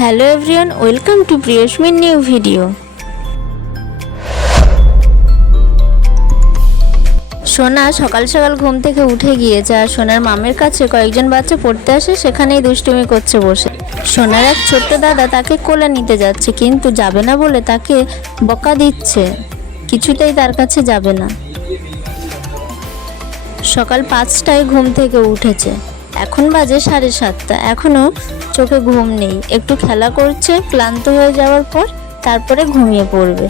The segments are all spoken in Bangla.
হ্যালো এভরিওয়ান, ওয়েলকাম টু প্রিয়সমির নিউ ভিডিও। সোনা সকাল সকাল ঘুম থেকে উঠে গিয়েছে আর সোনার মামের কাছে কয়েকজন বাচ্চা পড়তে আসে, সেখানেই দুষ্টুমি করছে বসে। সোনার এক ছোট্ট দাদা তাকে কোলে নিতে যাচ্ছে, কিন্তু যাবে না বলে তাকে বকা দিচ্ছে, কিছুতেই তার কাছে যাবে না। সকাল 5টায় ঘুম থেকে উঠেছে, এখন বাজে 7:30। এখনও চোখে ঘুম নেই, একটু খেলা করছে, ক্লান্ত হয়ে যাওয়ার পর তারপরে ঘুমিয়ে পড়বে।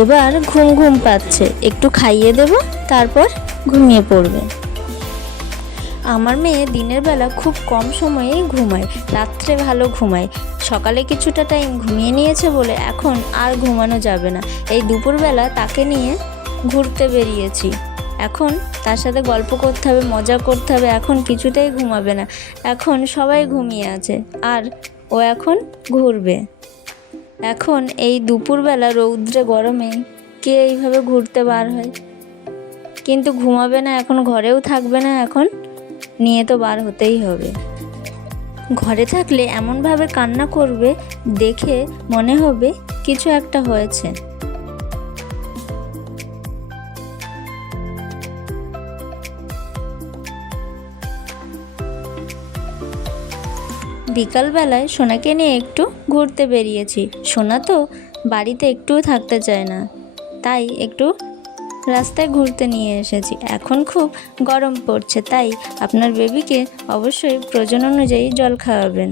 এবার ঘুম ঘুম পাচ্ছে, একটু খাইয়ে দেব, তারপর ঘুমিয়ে পড়বে। আমার মেয়ে দিনের বেলা খুব কম সময়েই ঘুমায়, রাত্রে ভালো ঘুমায়। সকালে কিছুটা টাইম ঘুমিয়ে নিয়েছে বলে এখন আর ঘুমানো যাবে না। এই দুপুরবেলা তাকে নিয়ে ঘুরতে বেরিয়েছি, এখন তার সাথে গল্প করতে হবে, মজা করতে হবে। এখন কিছুতেই ঘুমাবে না, এখন সবাই ঘুমিয়ে আছে আর ও এখন ঘুরবে। এখন এই দুপুরবেলা রৌদ্রে গরমে কে এইভাবে ঘুরতে বার হয়? কিন্তু ঘুমাবে না, এখন ঘরেও থাকবে না, এখন নিয়ে তো বার হতেই হবে। ঘরে থাকলে এমনভাবে কান্না করবে, দেখে মনে হবে কিছু একটা হয়েছে। বিকালবেলায় সোনাকে নিয়ে একটু ঘুরতে বেরিয়েছি। সোনা তো বাড়িতে একটুও থাকতে চায় না, তাই একটু রাস্তায় ঘুরতে নিয়ে এসেছি। এখন খুব গরম পড়ছে, তাই আপনার বেবিকে অবশ্যই প্রয়োজন অনুযায়ী জল খাওয়াবেন।